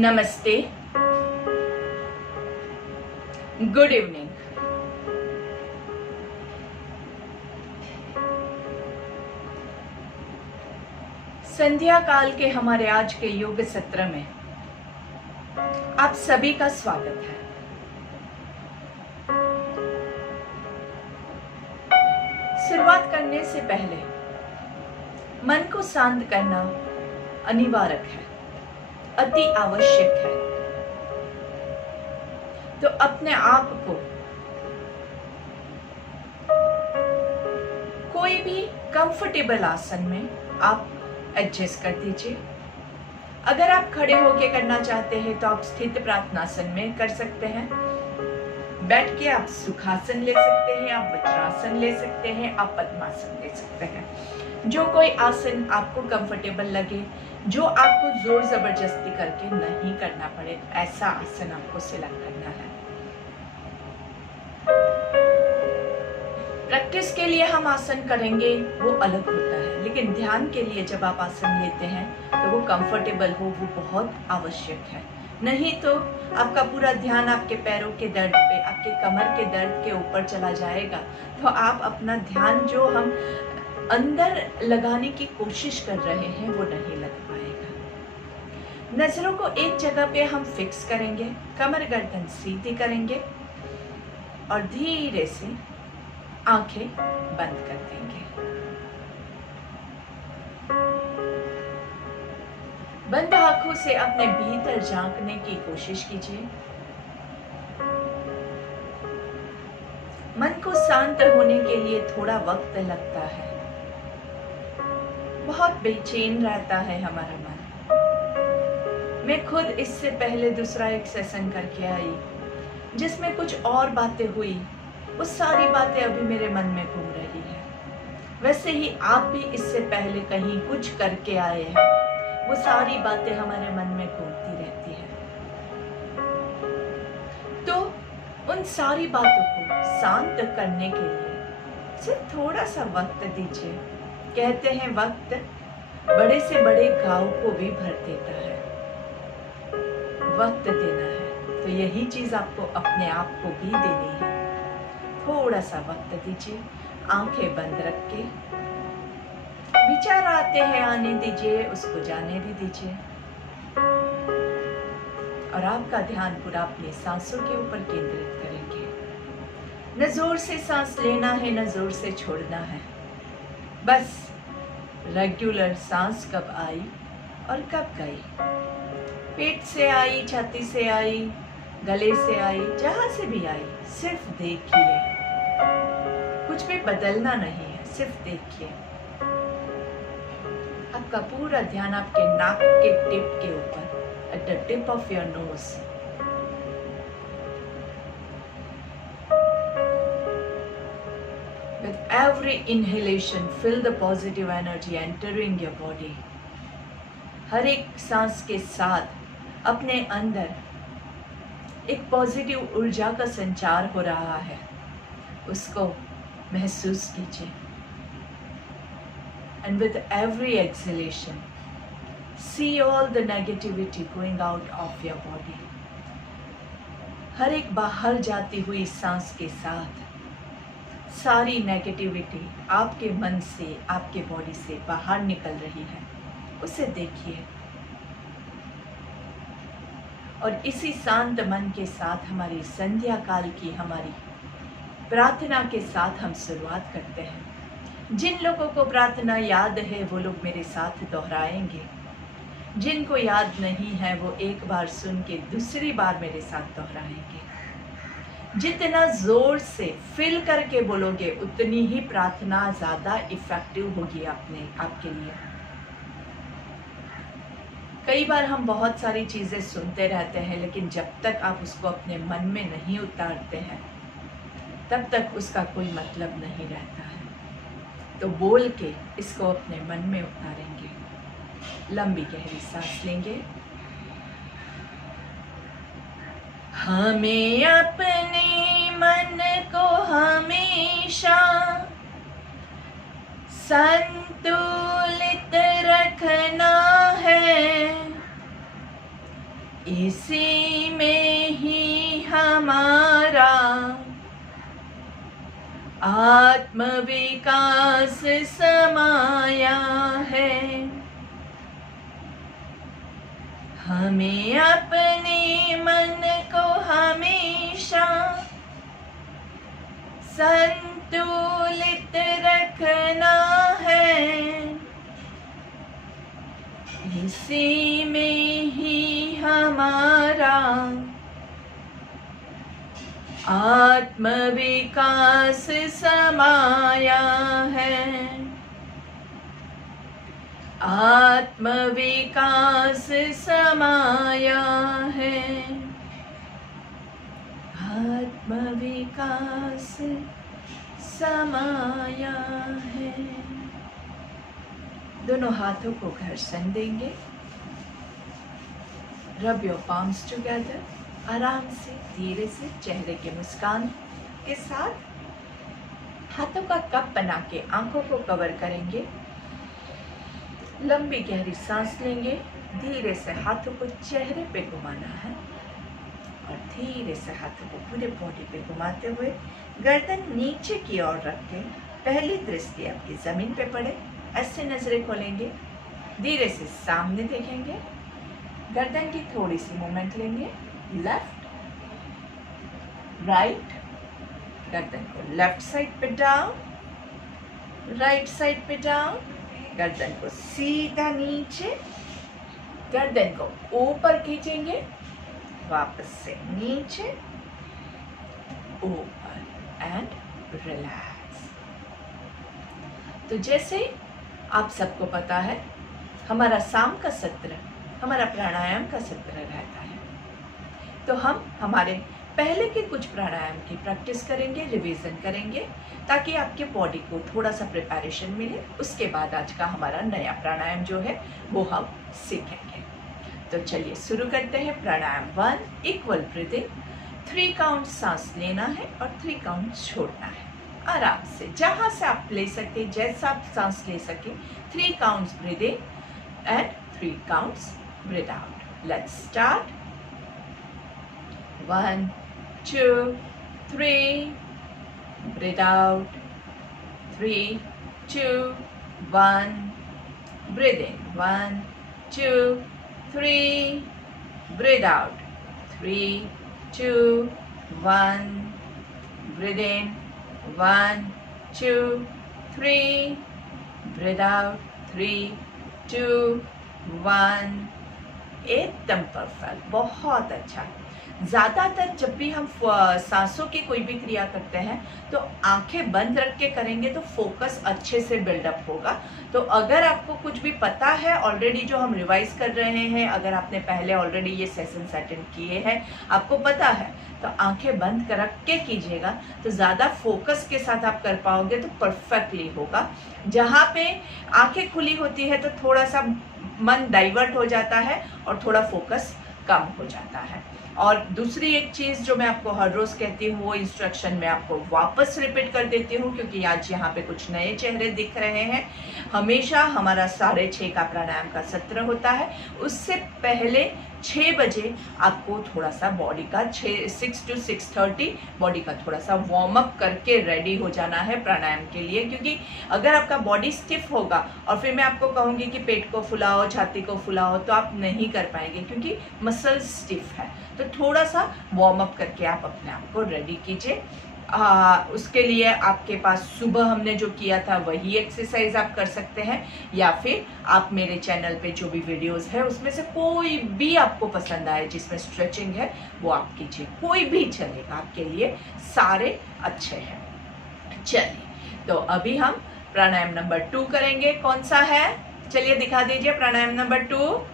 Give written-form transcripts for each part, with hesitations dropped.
नमस्ते, good evening. संध्या काल के हमारे आज के योग सत्र में आप सभी का स्वागत है। शुरुआत करने से पहले मन को शांत करना अनिवार्य है, अति आवश्यक है। तो अपने आप को कोई भी कंफर्टेबल आसन में आप एडजस्ट कर दीजिए। अगर आप खड़े होकर करना चाहते हैं तो आप स्थित प्रार्थनासन में कर सकते हैं। बैठ के आप सुखासन ले सकते हैं, आप वज्रासन ले सकते हैं, आप पद्मासन ले सकते हैं। जो कोई आसन आपको कंफर्टेबल लगे, जो आपको जोर जबरदस्ती करके नहीं करना पड़े, ऐसा आसन आपको सिलेक्ट करना है। प्रैक्टिस के लिए हम आसन करेंगे वो अलग होता है, लेकिन ध्यान के लिए जब आप आसन लेते हैं तो वो कंफर्टेबल हो, वो बहुत आवश्यक है। नहीं तो आपका पूरा ध्यान आपके पैरों के दर्द पे, आपके कमर के दर्द के ऊपर चला जाएगा। तो आप अपना ध्यान जो हम अंदर लगाने की कोशिश कर रहे हैं वो नहीं लग पाएगा। नजरों को एक जगह पे हम फिक्स करेंगे, कमर गर्दन सीधी करेंगे और धीरे से आंखें बंद कर देंगे। बंद आंखों से अपने भीतर झांकने की कोशिश कीजिए। मन को शांत होने के लिए थोड़ा वक्त लगता है, बहुत बेचैन रहता है हमारा मन। मैं खुद इससे पहले दूसरा एक सेशन करके आई जिसमें कुछ और बातें हुई, वो सारी बातें अभी मेरे मन में घूम रही है। वैसे ही आप भी इससे पहले कहीं कुछ करके आए हैं, वो सारी बातें हमारे मन में घूमती रहती है। तो उन सारी बातों को शांत करने के लिए सिर्फ थोड़ा सा वक्त दीजिए। कहते हैं वक्त बड़े से बड़े घाव को भी भर देता है। वक्त देना है तो यही चीज आपको अपने आप को भी देनी है। थोड़ा सा वक्त दीजिए, आंखें बंद रख के। विचार आते हैं, आने दीजिए, उसको जाने भी दीजिए और आपका ध्यान पूरा अपनी सांसों के ऊपर केंद्रित करेंगे। न जोर से सांस लेना है, न जोर से छोड़ना है। बस रेगुलर सांस कब आई और कब गई, पेट से आई, छाती से आई, गले से आई, जहां से भी आई, सिर्फ देखिए। कुछ भी बदलना नहीं है, सिर्फ देखिए। आपका पूरा ध्यान आपके नाक के टिप के ऊपर, at the tip of your nose. With every inhalation, feel the positive energy entering your body. हर एक सांस के साथ अपने अंदर एक पॉजिटिव ऊर्जा का संचार हो रहा है, उसको महसूस कीजिए। And with every exhalation, see all the negativity going out of your body. हर एक बाहर जाती हुई सांस के साथ सारी नेगेटिविटी आपके मन से, आपके बॉडी से बाहर निकल रही है, उसे देखिए। और इसी शांत मन के साथ हमारी संध्या काल की हमारी प्रार्थना के साथ हम शुरुआत करते हैं। जिन लोगों को प्रार्थना याद है वो लोग मेरे साथ दोहराएंगे, जिनको याद नहीं है वो एक बार सुन के दूसरी बार मेरे साथ दोहराएंगे। जितना जोर से फिल करके बोलोगे उतनी ही प्रार्थना ज़्यादा इफेक्टिव होगी आपके लिए। कई बार हम बहुत सारी चीज़ें सुनते रहते हैं, लेकिन जब तक आप उसको अपने मन में नहीं उतारते हैं तब तक उसका कोई मतलब नहीं रहता है। तो बोल के इसको अपने मन में उतारेंगे। लंबी गहरी सांस लेंगे। हमें अपने मन को हमेशा संतुलित रखना है। इसी में ही हमारा आत्मविकास समाया है। हमें अपने मन को हमेशा संतुलित रखना है। इसी में ही हमारा आत्मविकास समाया है। आत्मविकास समाया है। आत्मविकास समाया है। दोनों हाथों को घर्षण देंगे। Rub your palms together. आराम से धीरे से चेहरे की मुस्कान के साथ हाथों का कप बना के आंखों को कवर करेंगे। लंबी गहरी सांस लेंगे। धीरे से हाथों को चेहरे पे घुमाना है और धीरे से हाथों को पूरे बॉडी पे घुमाते हुए गर्दन नीचे की ओर रख के पहली दृष्टि आपकी जमीन पे पड़े। ऐसे नजरें खोलेंगे। धीरे से सामने देखेंगे। गर्दन की थोड़ी सी मूवमेंट लेंगे। Left right. गर्दन को लेफ्ट साइड पे डाउन, राइट साइड पे डाउन। गर्दन को सीधा नीचे, गर्दन को ऊपर खींचेंगे, वापस से नीचे, ऊपर एंड रिलैक्स। तो जैसे आप सबको पता है हमारा शाम का सत्र हमारा प्राणायाम का सत्र रहता है, तो हम हमारे पहले के कुछ प्राणायाम की प्रैक्टिस करेंगे, रिवीजन करेंगे ताकि आपके बॉडी को थोड़ा सा प्रिपरेशन मिले। उसके बाद आज का हमारा नया प्राणायाम जो है वो हम सीखेंगे। तो चलिए शुरू करते हैं। प्राणायाम 1 इक्वल ब्रीदिंग। 3 काउंट सांस लेना है और 3 काउंट छोड़ना है। आराम से जहां से आप ले सकते, जैसा आप सांस ले सके। 3 counts breathing and 3 counts breathe out. Let's start. 1 2 3 breathe out, 3 2 1 breathe in, 1 2 3 breathe out, 3 2 1 breathe in, 1 2 3 breathe out, 3 2 1। एकदम परफेक्ट, बहुत अच्छा। ज़्यादातर जब भी हम सांसों की कोई भी क्रिया करते हैं तो आंखें बंद रख के करेंगे तो फोकस अच्छे से बिल्डअप होगा। तो अगर आपको कुछ भी पता है ऑलरेडी, जो हम रिवाइज कर रहे हैं, अगर आपने पहले ऑलरेडी ये सेशंस अटेंड किए हैं, आपको पता है, तो आंखें बंद कर रख के कीजिएगा तो ज़्यादा फोकस के साथ आप कर पाओगे तो परफेक्टली होगा। जहाँ पे आंखें खुली होती है तो थोड़ा सा मन डाइवर्ट हो जाता है और थोड़ा फोकस कम हो जाता है। और दूसरी एक चीज़ जो मैं आपको हर रोज़ कहती हूँ वो इंस्ट्रक्शन मैं आपको वापस रिपीट कर देती हूँ, क्योंकि आज यहाँ पे कुछ नए चेहरे दिख रहे हैं। हमेशा हमारा 6:30 का प्राणायाम का सत्र होता है, उससे पहले 6 बजे आपको थोड़ा सा बॉडी का 6 to 6:30 बॉडी का थोड़ा सा वार्म अप करके रेडी हो जाना है प्राणायाम के लिए। क्योंकि अगर आपका बॉडी स्टिफ होगा और फिर मैं आपको कहूँगी कि पेट को फुलाओ, छाती को फुलाओ, तो आप नहीं कर पाएंगे क्योंकि मसल स्टिफ है। तो थोड़ा सा वार्म अप करके आप अपने आप को रेडी कीजिए। उसके लिए आपके पास सुबह हमने जो किया था वही एक्सरसाइज आप कर सकते हैं, या फिर आप मेरे चैनल पे जो भी वीडियोस है उसमें से कोई भी आपको पसंद आए जिसमें स्ट्रेचिंग है वो आप कीजिए, कोई भी चलेगा आपके लिए, सारे अच्छे हैं। चलिए, तो अभी हम प्राणायाम नंबर 2 करेंगे। कौन सा है, चलिए दिखा दीजिए प्राणायाम नंबर 2।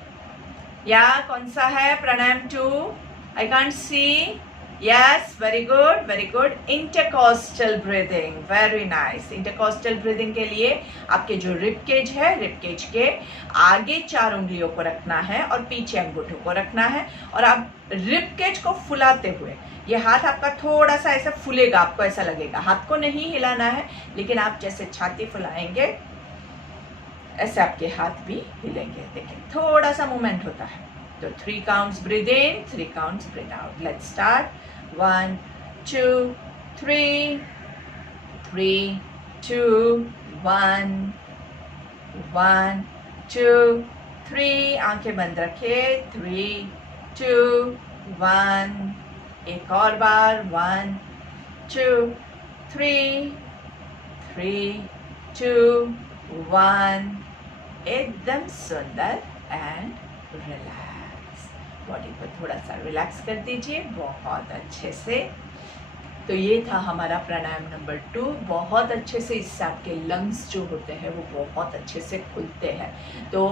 या कौन सा है प्राणायाम 2? I can't see. Yes, very good, very good. Intercostal breathing, very nice. Intercostal breathing के लिए आपके जो रिब केज है, रिब केज के आगे 4 उंगलियों को रखना है और पीछे अंगूठों को रखना है, और आप रिब केज को फुलाते हुए, ये हाथ आपका थोड़ा सा ऐसा फूलेगा, आपको ऐसा लगेगा। हाथ को नहीं हिलाना है, लेकिन आप जैसे छाती फुलाएंगे ऐसे आपके हाथ भी हिलेंगे। देखिए थोड़ा सा मूवमेंट होता है। तो 3 counts breathe in, 3 counts breathe out. Let's start. 1 2 3, 3 2 1, 1 2 3. आंखें बंद रखिए. 3 2 1. एक और बार. 1 2 3 3 2 1. एकदम सुंदर. And relax. बॉडी को थोड़ा सा रिलैक्स कर दीजिए बहुत अच्छे से. तो ये था हमारा प्राणायाम नंबर 2. बहुत अच्छे से इससे आपके लंग्स जो होते हैं वो बहुत अच्छे से खुलते हैं. तो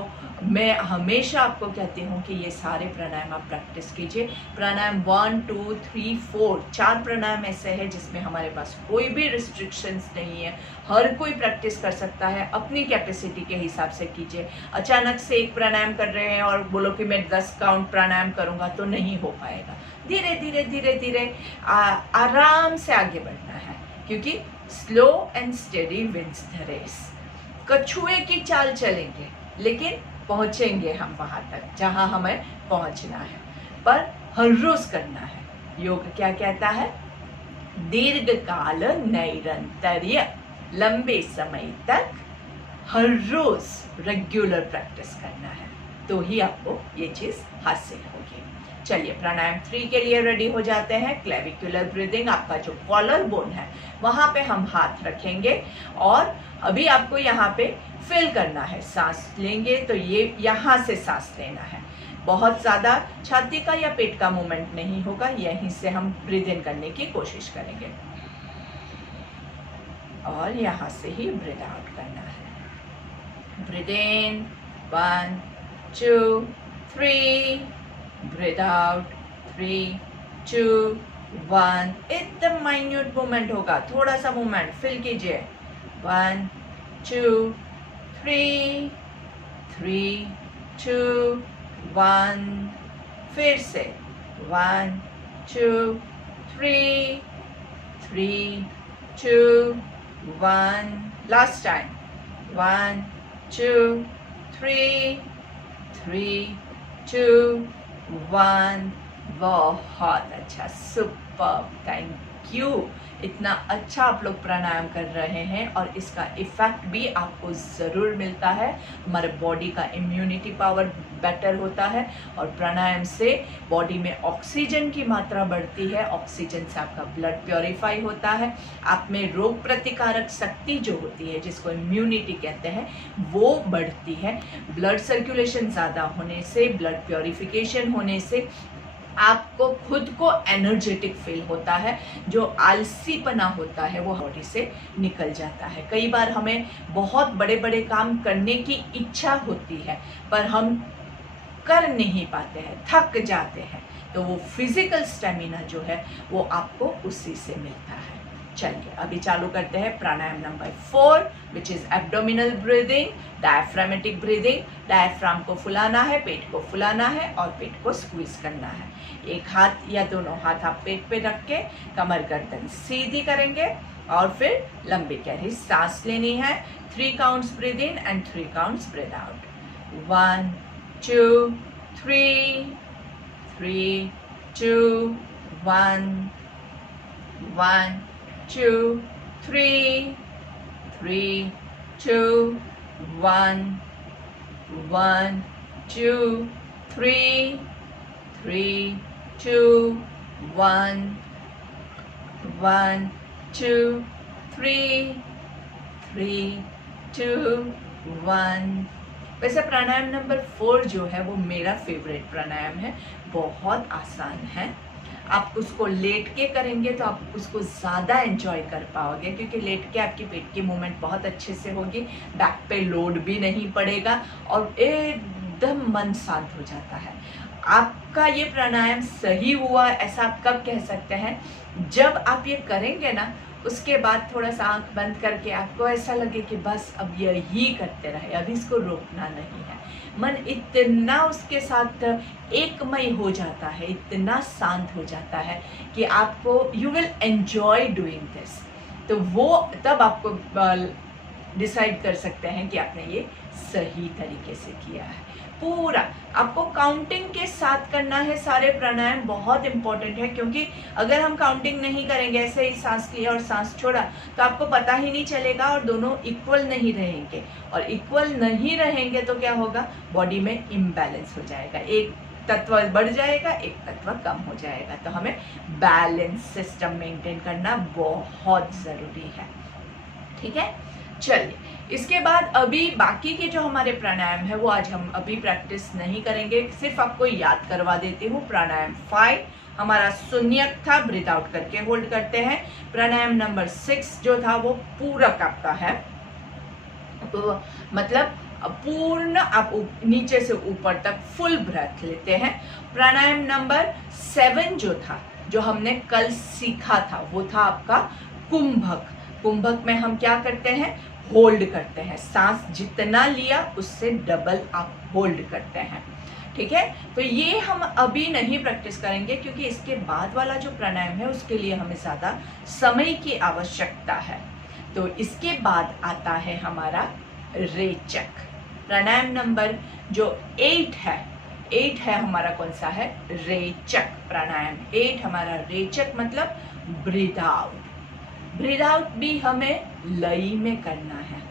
मैं हमेशा आपको कहती हूँ कि ये सारे प्राणायाम आप प्रैक्टिस कीजिए. प्राणायाम 1 2 3 4 4 प्राणायाम ऐसे हैं जिसमें हमारे पास कोई भी रिस्ट्रिक्शंस नहीं है. हर कोई प्रैक्टिस कर सकता है. अपनी कैपेसिटी के हिसाब से कीजिए. अचानक से एक प्राणायाम कर रहे हैं और बोलो कि मैं 10 काउंट प्राणायाम करूँगा तो नहीं हो पाएगा. धीरे धीरे धीरे धीरे आराम से आगे बढ़ना है, क्योंकि slow and steady wins the race. कछुए की चाल चलेंगे लेकिन पहुंचेंगे हम वहां तक जहां हमें पहुंचना है, पर हर रोज करना है. योग क्या कहता है? दीर्घ काल नैरंतर्य. लंबे समय तक हर रोज रेगुलर प्रैक्टिस करना है, तो ही आपको ये चीज हासिल होगी. चलिए प्राणायाम 3 के लिए रेडी हो जाते हैं. Clavicular breathing. आपका जो कॉलर बोन है वहां पे हम हाथ रखेंगे और अभी आपको यहाँ पे फिल करना है. सांस लेंगे तो ये यहाँ से सांस लेना है. बहुत ज़्यादा छाती का या पेट का मूवमेंट नहीं होगा. यहीं से हम ब्रीद इन करने की कोशिश करेंगे और यहाँ से ही ब्रीद आउट करना है. Breathe in 1 2 3. Breathe out 3 2 1. एकदम माइन्यूट मूवमेंट होगा. थोड़ा सा मूवमेंट फिल कीजिए. 1 2 3 3 2 1. फिर से 1 2 3 3 2 1. Last time 1 2 3 3 2 1. बहुत अच्छा. सुपर. Thank you. इतना अच्छा आप लोग प्राणायाम कर रहे हैं और इसका इफेक्ट भी आपको ज़रूर मिलता है. हमारे बॉडी का इम्यूनिटी पावर बेटर होता है और प्राणायाम से बॉडी में ऑक्सीजन की मात्रा बढ़ती है. ऑक्सीजन से आपका ब्लड प्योरीफाई होता है. आप में रोग प्रतिकारक शक्ति जो होती है, जिसको इम्यूनिटी कहते हैं, वो बढ़ती है. ब्लड सर्कुलेशन ज़्यादा होने से, ब्लड प्योरीफिकेशन होने से आपको खुद को एनर्जेटिक फील होता है. जो आलसीपना होता है वो बॉडी से निकल जाता है. कई बार हमें बहुत बड़े बड़े काम करने की इच्छा होती है पर हम कर नहीं पाते हैं, थक जाते हैं. तो वो फिजिकल स्टेमिना जो है वो आपको उसी से मिलता है. चलिए अभी चालू करते हैं प्राणायाम number 4, which is abdominal breathing, diaphragmatic breathing. Diaphragm को फुलाना है, पेट को फुलाना है और पेट को स्क्वीज करना है. एक हाथ या दोनों हाथ आप पेट पे रख के कमर गर्दन सीधी करेंगे और फिर लंबी गहरी सांस लेनी है. 3 counts breathe in and 3 counts breathe out. 1 2 3 3 2 1 1 2 3 3 2 1 1 2 3 3 2 1 1 2 3 3 2 1. वैसे प्राणायाम नंबर 4 जो है वो मेरा फेवरेट प्राणायाम है. बहुत आसान है. आप उसको लेट के करेंगे तो आप उसको ज़्यादा एंजॉय कर पाओगे, क्योंकि लेट के आपकी पेट की मूवमेंट बहुत अच्छे से होगी. बैक पे लोड भी नहीं पड़ेगा और एकदम मन शांत हो जाता है. आपका ये प्राणायाम सही हुआ ऐसा आप कब कह सकते हैं? जब आप ये करेंगे ना, उसके बाद थोड़ा सा आंख बंद करके आपको ऐसा लगे कि बस अब यही करते रहे, अभी इसको रोकना नहीं है. मन इतना उसके साथ एकमय हो जाता है, इतना शांत हो जाता है कि आपको you will enjoy doing this. तो वो तब आपको डिसाइड कर सकते हैं कि आपने ये सही तरीके से किया है. पूरा आपको काउंटिंग के साथ करना है। सारे प्राणायाम बहुत इंपॉर्टेंट है, क्योंकि अगर हम काउंटिंग नहीं करेंगे, ऐसे ही सांस लिया और सांस छोड़ा, तो आपको पता ही नहीं चलेगा और दोनों इक्वल नहीं रहेंगे। और इक्वल नहीं रहेंगे तो क्या होगा, बॉडी में इम्बैलेंस हो जाएगा, एक तत्व बढ़ जाएगा, एक तत्व कम हो जाएगा। तो हमें बैलेंस सिस्टम मेंटेन करना बहुत ज़रूरी है। ठीक है, चलिए इसके बाद अभी बाकी के जो हमारे प्राणायाम है वो आज हम अभी प्रैक्टिस नहीं करेंगे, सिर्फ आपको याद करवा देती हूँ। प्राणायाम 5 हमारा शून्यक था, ब्रीथ आउट करके होल्ड करते हैं। प्राणायाम नंबर 6 जो था वो पूरक आपका है, तो मतलब पूर्ण आप नीचे से ऊपर तक फुल ब्रेथ लेते हैं। प्राणायाम नंबर 7 जो था, जो हमने कल सीखा था, वो था आपका कुंभक। कुंभक में हम क्या करते हैं, होल्ड करते हैं, सांस जितना लिया उससे डबल आप होल्ड करते हैं। ठीक है, तो ये हम अभी नहीं प्रैक्टिस करेंगे, क्योंकि इसके बाद वाला जो प्राणायाम है उसके लिए हमें ज़्यादा समय की आवश्यकता है। तो इसके बाद आता है हमारा रेचक। प्राणायाम नंबर जो 8 है हमारा कौन सा है, रेचक। प्राणायाम 8 हमारा रेचक मतलब ब्रीथ आउट। ब्रीथ आउट भी हमें लय में करना है,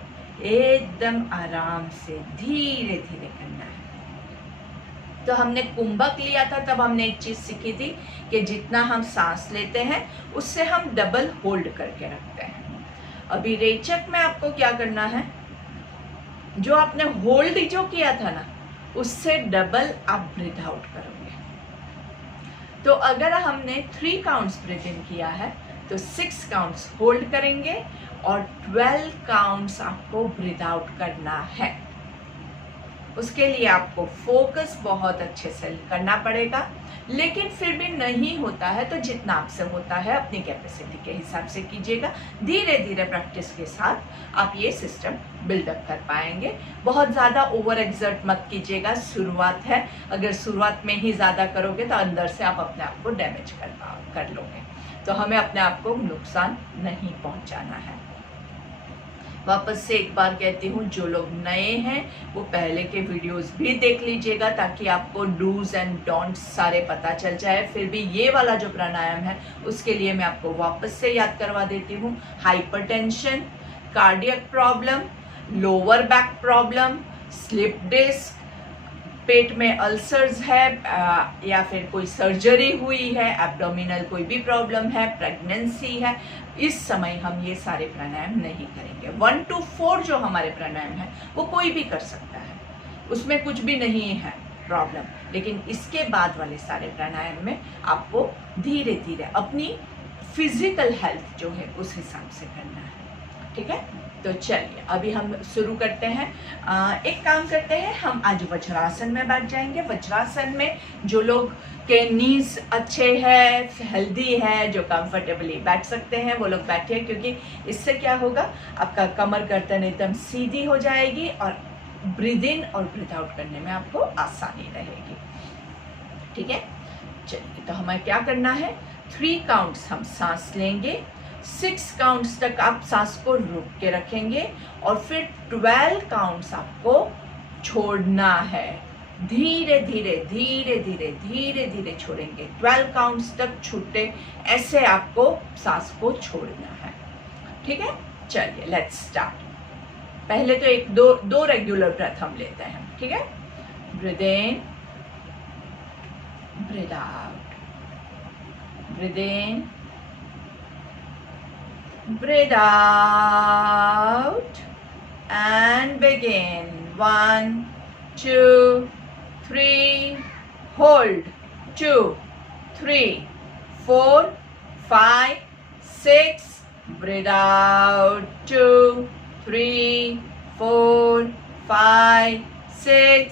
एकदम आराम से धीरे धीरे करना है। तो हमने कुंभक लिया था, तब हमने एक चीज सीखी थी कि जितना हम सांस लेते हैं उससे हम डबल होल्ड करके रखते हैं। अभी रेचक में आपको क्या करना है, जो आपने होल्ड जो किया था ना, उससे डबल आप ब्रीथ आउट करोगे। तो अगर हमने 3 काउंट्स ब्रीथ इन किया है तो 6 काउंट्स होल्ड करेंगे और 12 काउंट्स आपको ब्रीथ आउट करना है। उसके लिए आपको फोकस बहुत अच्छे से करना पड़ेगा, लेकिन फिर भी नहीं होता है तो जितना आपसे होता है अपनी कैपेसिटी के हिसाब से कीजिएगा। धीरे धीरे प्रैक्टिस के साथ आप ये सिस्टम बिल्डअप कर पाएंगे। बहुत ज़्यादा ओवर एक्सर्ट मत कीजिएगा, शुरुआत है। अगर शुरुआत में ही ज़्यादा करोगे तो अंदर से आप अपने आप को डैमेज कर लोगे। तो हमें अपने आप को नुकसान नहीं पहुंचाना है। वापस से एक बार कहती हूँ, जो लोग नए हैं वो पहले के वीडियोस भी देख लीजिएगा, ताकि आपको डूज एंड डोंट्स सारे पता चल जाए। फिर भी ये वाला जो प्राणायाम है उसके लिए मैं आपको वापस से याद करवा देती हूँ। Hypertension, cardiac problem, lower back problem, slip disc, पेट में अल्सर्स है या फिर कोई सर्जरी हुई है, एब्डोमिनल कोई भी प्रॉब्लम है, प्रेगनेंसी है, इस समय हम ये सारे प्राणायाम नहीं करेंगे। 1 to 4 जो हमारे प्राणायाम है वो कोई भी कर सकता है, उसमें कुछ भी नहीं है प्रॉब्लम। लेकिन इसके बाद वाले सारे प्राणायाम में आपको धीरे धीरे अपनी फिजिकल हेल्थ जो है उस हिसाब से करना है। ठीक है, तो चलिए अभी हम शुरू करते हैं। एक काम करते हैं, हम आज वज्रासन में बैठ जाएंगे। वज्रासन में जो लोग के नीज अच्छे है, हेल्दी है, जो कंफर्टेबली बैठ सकते हैं वो लोग बैठिए, क्योंकि इससे क्या होगा, आपका कमर गर्दन एकदम सीधी हो जाएगी और ब्रीद इन और ब्रीथ आउट करने में आपको आसानी रहेगी। ठीक है, चलिए तो हमें क्या करना है, 3 काउंट्स हम सांस लेंगे, 6 काउंट्स तक आप सांस को रोक के रखेंगे और फिर 12 काउंट्स आपको छोड़ना है। धीरे धीरे धीरे धीरे धीरे धीरे छोड़ेंगे, 12 काउंट्स तक छूटे, ऐसे आपको सांस को छोड़ना है। ठीक है, चलिए लेट्स स्टार्ट। पहले तो दो रेगुलर ब्रेथ हम लेते हैं। ठीक है, breathe in, breathe out, breathe in, breathe out and begin. 1 2 3 hold, 2 3 4 5 6 breathe out, 2 3 4 5 6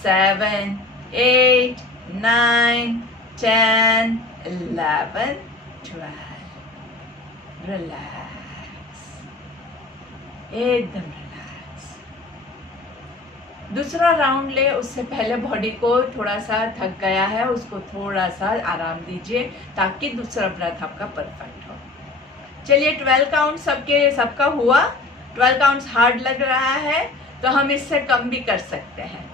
7 8 9 10 11 12। Relax, एकदम रिलैक्स। दूसरा राउंड ले, उससे पहले बॉडी को थोड़ा सा थक गया है, उसको थोड़ा सा आराम दीजिए ताकि दूसरा ब्रेथ आपका परफेक्ट हो। चलिए 12 काउंट सबका हुआ। 12 काउंट्स हार्ड लग रहा है तो हम इससे कम भी कर सकते हैं।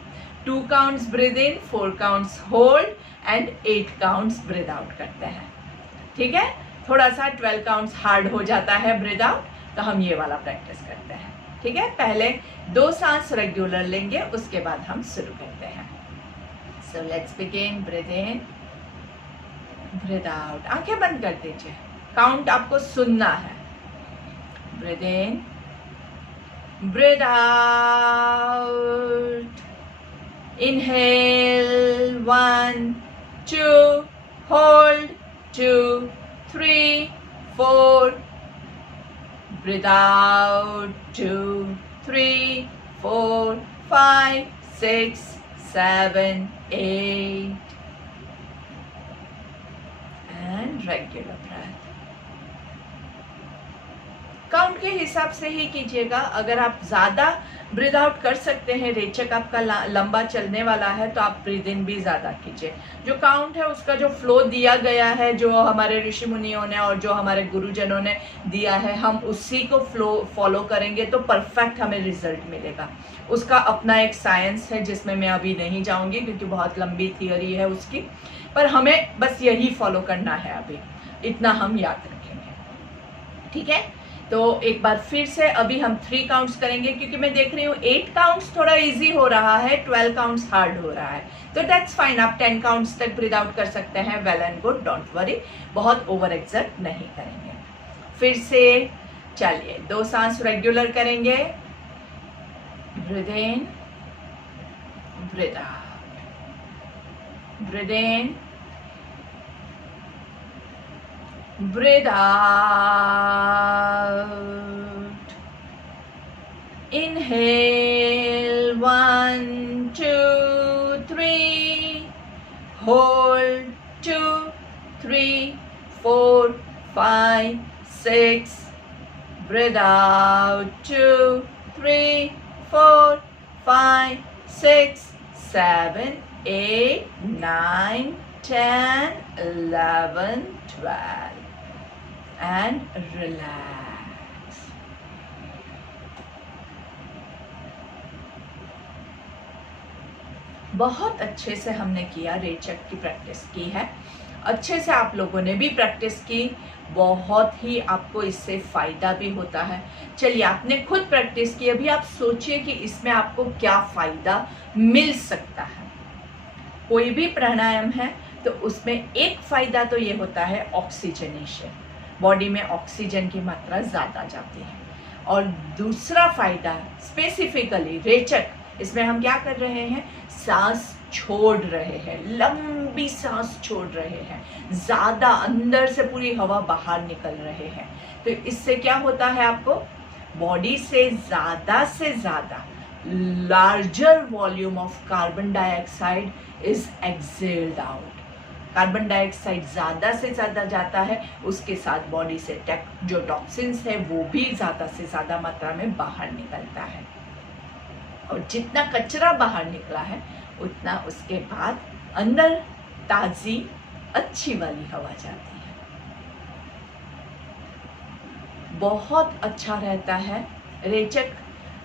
2 counts breathe in, 4 counts hold and 8 counts breathe out करते हैं। ठीक है, थोड़ा सा 12 काउंट्स हार्ड हो जाता है ब्रीद आउट, तो हम ये वाला प्रैक्टिस करते हैं। ठीक है, पहले 2 सांस रेगुलर लेंगे, उसके बाद हम शुरू करते हैं। So let's begin. Breathe in, breathe out, आंखें बंद कर दीजिए, काउंट आपको सुनना है। Breathe in, breathe out, inhale 1 2, hold 2 3 4, breathe out 2 3 4 5 6 7 8 and regular breath। Count के हिसाब से ही कीजिएगा। अगर आप ज्यादा ब्रीद आउट कर सकते हैं, रेचक आपका लंबा चलने वाला है, तो आप ब्रीद इन भी ज्यादा कीजिए। जो काउंट है उसका जो फ्लो दिया गया है, जो हमारे ऋषि मुनियों ने और जो हमारे गुरुजनों ने दिया है, हम उसी को फॉलो करेंगे तो परफेक्ट हमें रिजल्ट मिलेगा। उसका अपना एक साइंस है जिसमें मैं अभी नहीं जाऊंगी क्योंकि बहुत लंबी थियोरी है उसकी, पर हमें बस यही फॉलो करना है। अभी इतना हम याद रखेंगे। ठीक है, तो एक बार फिर से अभी हम 3 काउंट्स करेंगे, क्योंकि मैं देख रही हूँ 8 काउंट्स थोड़ा इजी हो रहा है, 12 काउंट्स हार्ड हो रहा है, तो दैट्स फाइन। आप 10 काउंट्स तक ब्रीद आउट कर सकते हैं, well and good, don't worry, बहुत ओवर एक्सर्ट नहीं करेंगे। फिर से चलिए 2 सांस रेगुलर करेंगे। Breathe in, breathe out, breathe in, breathe out, inhale 1 2 3, hold 2 3 4 5 6, breathe out 2 3 4 5 6 7 8 9 10 11 12 and relax। बहुत अच्छे से हमने किया, रेचक की प्रैक्टिस की है, अच्छे से आप लोगों ने भी प्रैक्टिस की, बहुत ही आपको इससे फायदा भी होता है। चलिए, आपने खुद प्रैक्टिस की, अभी आप सोचिए कि इसमें आपको क्या फायदा मिल सकता है। कोई भी प्राणायाम है तो उसमें एक फायदा तो ये होता है ऑक्सीजनेशन, बॉडी में ऑक्सीजन की मात्रा ज़्यादा जाती है। और दूसरा फायदा स्पेसिफिकली रेचक, इसमें हम क्या कर रहे हैं, सांस छोड़ रहे हैं, लंबी सांस छोड़ रहे हैं, ज़्यादा अंदर से पूरी हवा बाहर निकल रहे हैं। तो इससे क्या होता है, आपको बॉडी से ज़्यादा larger volume of carbon dioxide is excelled out. Carbon dioxide ज़्यादा से ज़्यादा जाता है, उसके साथ बॉडी से जो टॉक्सिन्स है वो भी ज़्यादा से ज़्यादा मात्रा में बाहर निकलता है। और जितना कचरा बाहर निकला है उतना उसके बाद अंदर ताज़ी अच्छी वाली हवा जाती है। बहुत अच्छा रहता है रेचक।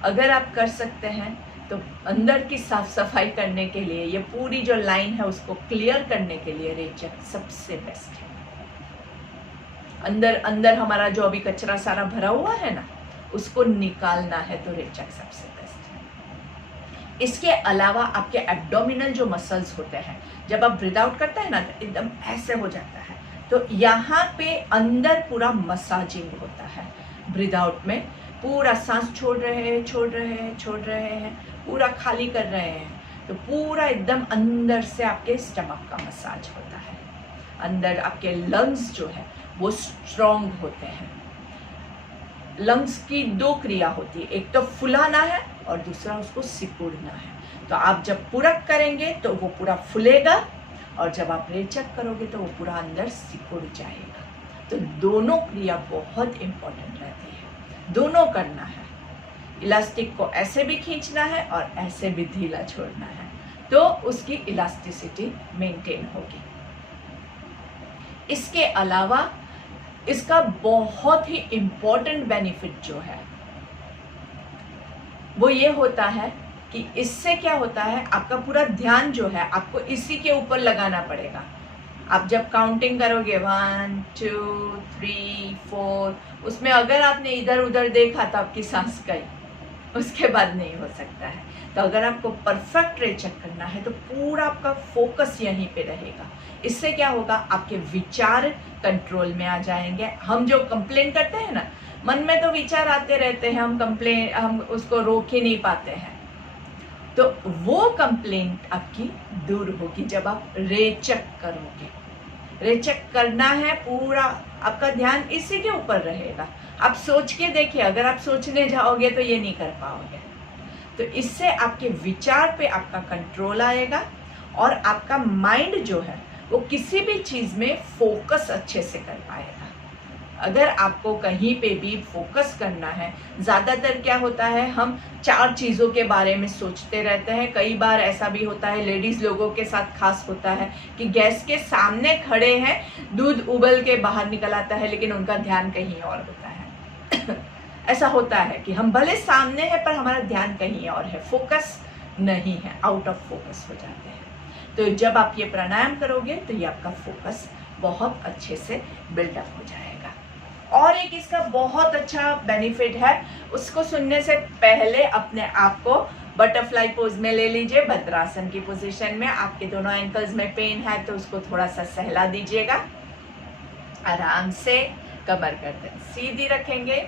अगर आप कर सकते हैं तो अंदर की साफ सफाई करने के लिए, ये पूरी जो लाइन है उसको क्लियर करने के लिए रेचक सबसे बेस्ट है। अंदर हमारा जो अभी कचरा सारा भरा हुआ है ना, उसको निकालना है तो रेचक सबसे बेस्ट है। इसके अलावा आपके एब्डोमिनल जो मसल्स होते हैं, जब आप ब्रीथ आउट करते हैं ना तो एकदम ऐसे हो जाता है, तो यहाँ पे अंदर पूरा मसाजिंग होता है। ब्रीथ आउट में पूरा सांस छोड़ रहे हैं, पूरा खाली कर रहे हैं, तो पूरा एकदम अंदर से आपके स्टमक का मसाज होता है। अंदर आपके लंग्स जो है वो स्ट्रॉन्ग होते हैं। लंग्स की 2 क्रिया होती है, एक तो फुलाना है और दूसरा उसको सिकुड़ना है। तो आप जब पूरक करेंगे तो वो पूरा फुलेगा, और जब आप रेचक करोगे तो वो पूरा अंदर सिकुड़ जाएगा। तो दोनों क्रिया बहुत इंपॉर्टेंट रहती है, दोनों करना है। इलास्टिक को ऐसे भी खींचना है और ऐसे भी ढीला छोड़ना है, तो उसकी इलास्टिसिटी मेंटेन होगी। इसके अलावा इसका बहुत ही इम्पोर्टेंट बेनिफिट जो है वो ये होता है कि इससे क्या होता है, आपका पूरा ध्यान जो है आपको इसी के ऊपर लगाना पड़ेगा। आप जब काउंटिंग करोगे 1 2 3 4, उसमें अगर आपने इधर उधर देखा तो आपकी सांस गई, उसके बाद नहीं हो सकता है। तो अगर आपको परफेक्ट रेचक करना है तो पूरा आपका फोकस यहीं पे रहेगा। इससे क्या होगा, आपके विचार कंट्रोल में आ जाएंगे। हम जो कंप्लेन करते हैं ना, मन में तो विचार आते रहते हैं, हम उसको रोक ही नहीं पाते हैं। तो वो कंप्लेंट आपकी दूर होगी जब आप रेचक करोगे। रेचक करना है, पूरा आपका ध्यान इसी के ऊपर रहेगा। आप सोच के देखिए, अगर आप सोचने जाओगे तो ये नहीं कर पाओगे। तो इससे आपके विचार पे आपका कंट्रोल आएगा और आपका माइंड जो है वो किसी भी चीज में फोकस अच्छे से कर पाएगा। अगर आपको कहीं पे भी फोकस करना है, ज़्यादातर क्या होता है, हम 4 चीज़ों के बारे में सोचते रहते हैं। कई बार ऐसा भी होता है, लेडीज़ लोगों के साथ खास होता है कि गैस के सामने खड़े हैं, दूध उबल के बाहर निकल आता है लेकिन उनका ध्यान कहीं और होता है। ऐसा होता है कि हम भले सामने हैं पर हमारा ध्यान कहीं और है, फोकस नहीं है, आउट ऑफ फोकस हो जाते हैं। तो जब आप ये प्राणायाम करोगे तो ये आपका फोकस बहुत अच्छे से बिल्डअप हो जाएगा। और एक इसका बहुत अच्छा बेनिफिट है, उसको सुनने से पहले अपने आप को बटरफ्लाई पोज में ले लीजिए, भद्रासन की पोजीशन में। आपके दोनों एंकल्स में पेन है तो उसको थोड़ा सा सहला दीजिएगा। आराम से कमर गर्दन सीधी रखेंगे।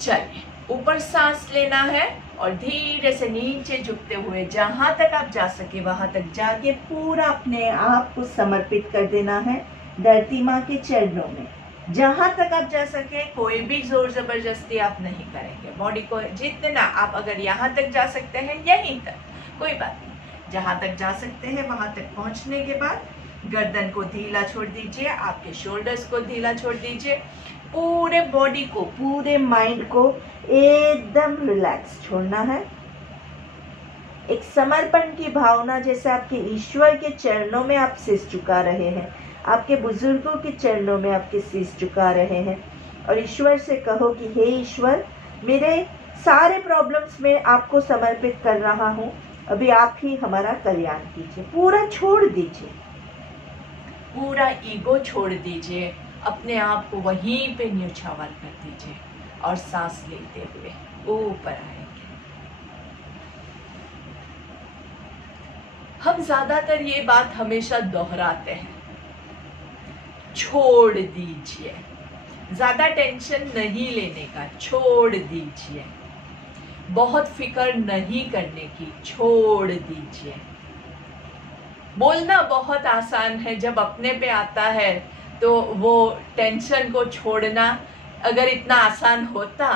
चलिए, ऊपर सांस लेना है और धीरे से नीचे झुकते हुए जहां तक आप जा सके वहां तक जाके पूरा अपने आप को समर्पित कर देना है धरती माँ के चरणों में। जहां तक आप जा सके, कोई भी जोर जबरदस्ती आप नहीं करेंगे। बॉडी को जितना आप, अगर यहाँ तक जा सकते हैं यहीं तक, कोई बात नहीं, जहां तक जा सकते हैं वहां तक पहुंचने के बाद गर्दन को ढीला छोड़ दीजिए, आपके शोल्डर्स को ढीला छोड़ दीजिए, पूरे बॉडी को, पूरे माइंड को एकदम रिलैक्स छोड़ना है। एक समर्पण की भावना, जैसे आपके ईश्वर के चरणों में आप शीश झुका रहे हैं, आपके बुजुर्गों के चरणों में आपके शीश झुका रहे हैं और ईश्वर से कहो कि हे ईश्वर, मेरे सारे प्रॉब्लम्स में आपको समर्पित कर रहा हूँ, अभी आप ही हमारा कल्याण कीजिए। पूरा छोड़ दीजिए, पूरा ईगो छोड़ दीजिए, अपने आप को वहीं पे न्यौछावर कर दीजिए और सांस लेते हुए ऊपर आएंगे। हम ज्यादातर ये बात हमेशा दोहराते हैं, छोड़ दीजिए, ज्यादा टेंशन नहीं लेने का, छोड़ दीजिए, बहुत फिक्र नहीं करने की, छोड़ दीजिए। बोलना बहुत आसान है, जब अपने पे आता है तो वो टेंशन को छोड़ना, अगर इतना आसान होता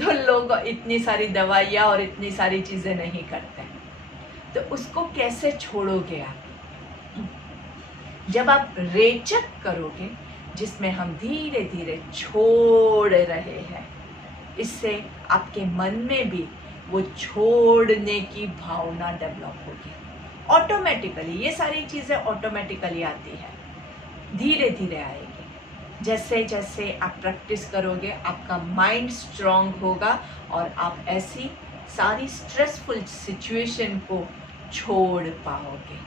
तो लोग इतनी सारी दवाइयाँ और इतनी सारी चीजें नहीं करते। तो उसको कैसे छोड़ोगे आप? जब आप रेचक करोगे, जिसमें हम धीरे धीरे छोड़ रहे हैं, इससे आपके मन में भी वो छोड़ने की भावना डेवलप होगी ऑटोमेटिकली। ये सारी चीजें ऑटोमेटिकली आती है, धीरे धीरे आएगी। जैसे जैसे आप प्रैक्टिस करोगे, आपका माइंड स्ट्रांग होगा और आप ऐसी सारी स्ट्रेसफुल सिचुएशन को छोड़ पाओगे,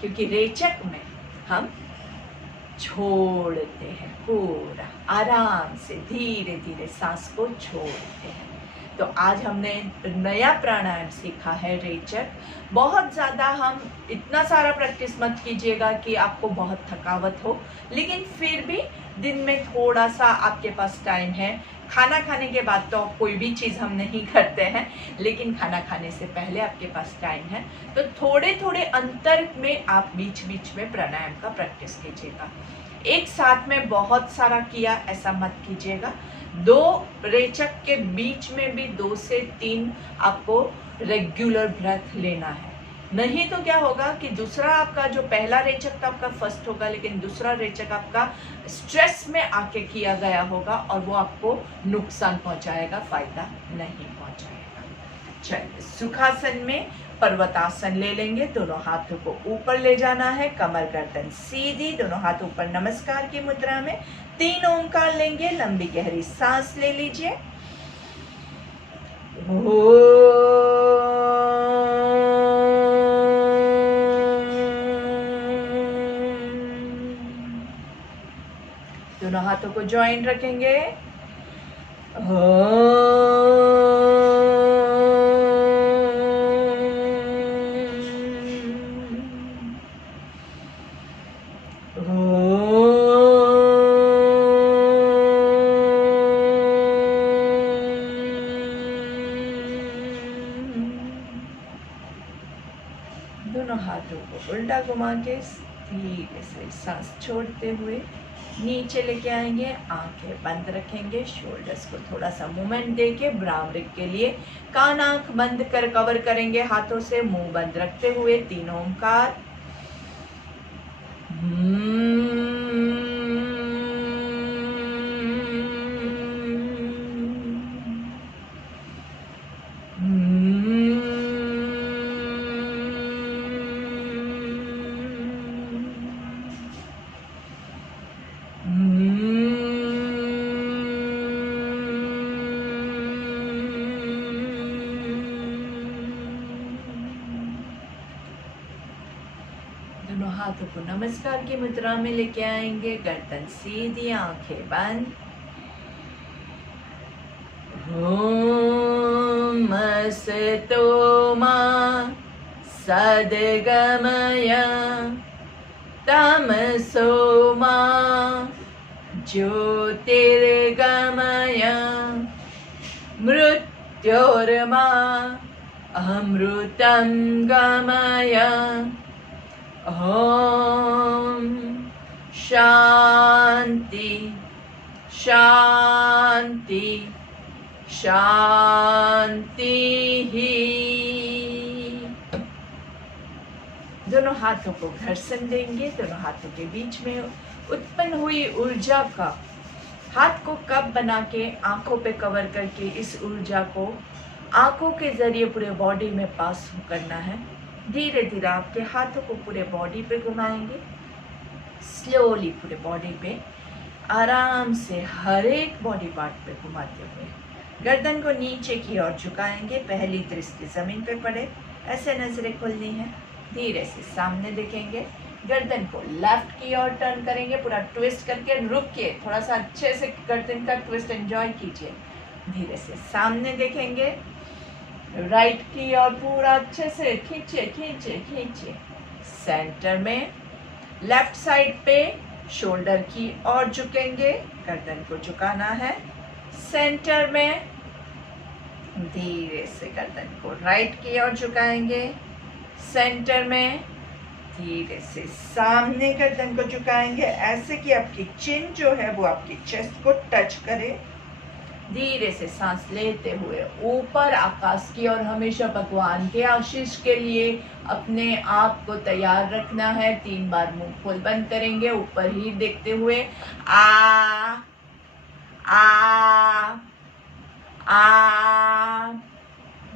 क्योंकि रेचक में हम छोड़ते हैं, पूरा आराम से धीरे धीरे सांस को छोड़ते हैं। तो आज हमने नया प्राणायाम सीखा है, रेचक। बहुत ज़्यादा हम इतना सारा प्रैक्टिस मत कीजिएगा कि आपको बहुत थकावट हो, लेकिन फिर भी दिन में थोड़ा सा आपके पास टाइम है। खाना खाने के बाद तो कोई भी चीज़ हम नहीं करते हैं, लेकिन खाना खाने से पहले आपके पास टाइम है तो थोड़े थोड़े अंतर में आप बीच बीच में प्राणायाम का प्रैक्टिस कीजिएगा। एक साथ में बहुत सारा किया ऐसा मत कीजिएगा। 2 रेचक के बीच में भी 2 से 3 आपको रेगुलर ब्रेथ लेना है। नहीं तो क्या होगा कि दूसरा आपका जो पहला रेचक था आपका फर्स्ट होगा, लेकिन दूसरा रेचक आपका स्ट्रेस में आके किया गया होगा और वो आपको नुकसान पहुंचाएगा, फायदा नहीं पहुंचाएगा। चलिए, सुखासन में पर्वतासन ले लेंगे। दोनों हाथों को ऊपर ले जाना है, कमर गर्दन सीधी, दोनों हाथ ऊपर नमस्कार की मुद्रा में। 3 ओंकार लेंगे, लंबी गहरी सांस ले लीजिए। दोनों हाथों को ज्वाइन रखेंगे। दोनों हाथों को उल्टा घुमा के धीरे से सांस छोड़ते हुए नीचे लेके आएंगे। आंखें बंद रखेंगे, शोल्डर्स को थोड़ा सा मूवमेंट देके ब्राउ रिग के लिए कान आंख बंद कर कवर करेंगे हाथों से, मुंह बंद रखते हुए 3 ओंकार। दोनों हाथों को नमस्कार की मुद्रा में लेके आएंगे, गर्दन सीधी, आंखें बंद। ओम असतो मा सद्गमय तमसो मा ज्योतिर्गमय मृत्योर्मा अमृतं गमय। ओम शांति शांति शांति ही। दोनों हाथों को घर्षण देंगे। दोनों हाथों के बीच में उत्पन्न हुई ऊर्जा का हाथ को कप बना के आंखों पे कवर करके इस ऊर्जा को आंखों के जरिए पूरे बॉडी में पास करना है। धीरे धीरे आपके हाथों को पूरे बॉडी पे घुमाएंगे, स्लोली पूरे बॉडी पे आराम से हर एक बॉडी पार्ट पे घुमाते हुए गर्दन को नीचे की ओर झुकाएंगे। पहली दृष्टि जमीन पे पड़े, ऐसे नजरें खोलनी है। धीरे से सामने देखेंगे, गर्दन को लेफ्ट की ओर टर्न करेंगे, पूरा ट्विस्ट करके रुक के थोड़ा सा अच्छे से गर्दन का ट्विस्ट एंजॉय कीजिए। धीरे से सामने देखेंगे, राइट की ओर पूरा अच्छे से खींचे खींचे खींचे। सेंटर में लेफ्ट साइड पे शोल्डर की ओर झुकेंगे, गर्दन को झुकाना है। सेंटर में धीरे से गर्दन को राइट की ओर झुकाएंगे। सेंटर में धीरे से सामने गर्दन को झुकाएंगे, ऐसे कि आपकी चिन जो है वो आपकी चेस्ट को टच करे। धीरे से सांस लेते हुए ऊपर आकाश की और हमेशा भगवान के आशीष के लिए अपने आप को तैयार रखना है। 3 बार मुंह खोल बंद करेंगे, ऊपर ही देखते हुए आ आ आ।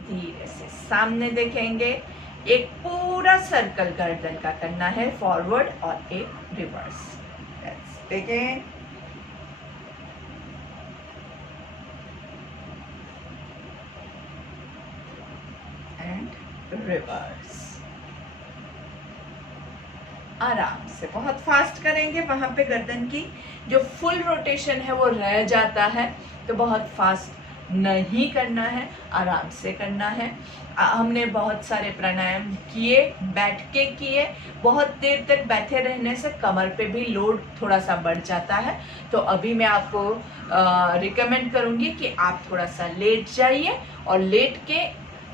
धीरे से सामने देखेंगे, एक पूरा सर्कल गर्दन का करना है, फॉरवर्ड और एक रिवर्स। Let's begin. रिवर्स। आराम से, बहुत फास्ट करेंगे, वहां पे गर्दन की जो फुल रोटेशन है वो रह जाता है, तो बहुत फास्ट नहीं करना है, आराम से करना है। हमने बहुत सारे प्राणायाम किए, बैठ के किए। बहुत देर तक बैठे रहने से कमर पे भी लोड थोड़ा सा बढ़ जाता है, तो अभी मैं आपको रिकमेंड करूंगी कि आप थोड़ा सा लेट जाइए। और लेट के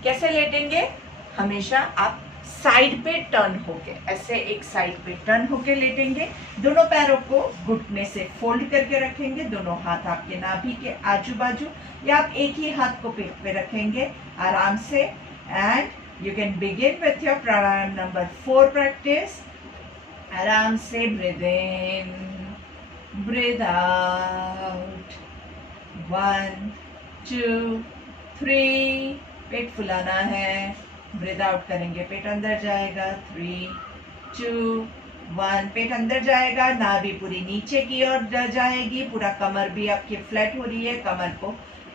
कैसे लेटेंगे, हमेशा आप साइड पे टर्न होके, ऐसे एक साइड पे टर्न होके लेटेंगे। दोनों पैरों को घुटने से फोल्ड करके रखेंगे, दोनों हाथ आपके नाभि के आजू बाजू, या आप एक ही हाथ को पेट पे रखेंगे आराम से। And you can begin with your pranayama number 4 practice. आराम से ब्रीद इन, ब्रीद आउट, 1 2 3। पेट फुलाना है, ब्रीद आउट करेंगे, पेट अंदर जाएगा, 3 2 1। पेट अंदर जाएगा, नाभि पूरी नीचे की ओर जाएगी, पूरा कमर भी आपकी फ्लैट हो रही है, कमर को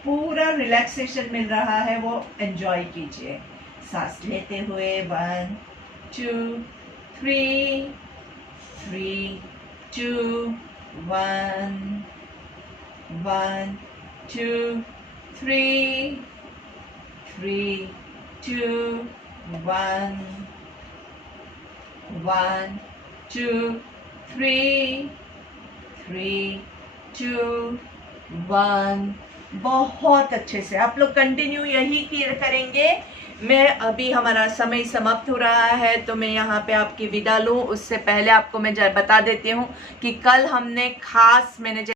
पूरा रिलैक्सेशन मिल रहा है, वो एंजॉय कीजिए। सांस लेते हुए 1 2 3 3 2 1 1 2 3 3 2 1 1 2 3 3 2 1। बहुत अच्छे से आप लोग कंटिन्यू यही करेंगे। मैं अभी हमारा समय समाप्त हो रहा है तो मैं यहाँ पे आपकी विदा लूँ, उससे पहले आपको मैं बता देती हूँ कि कल हमने खास मैंने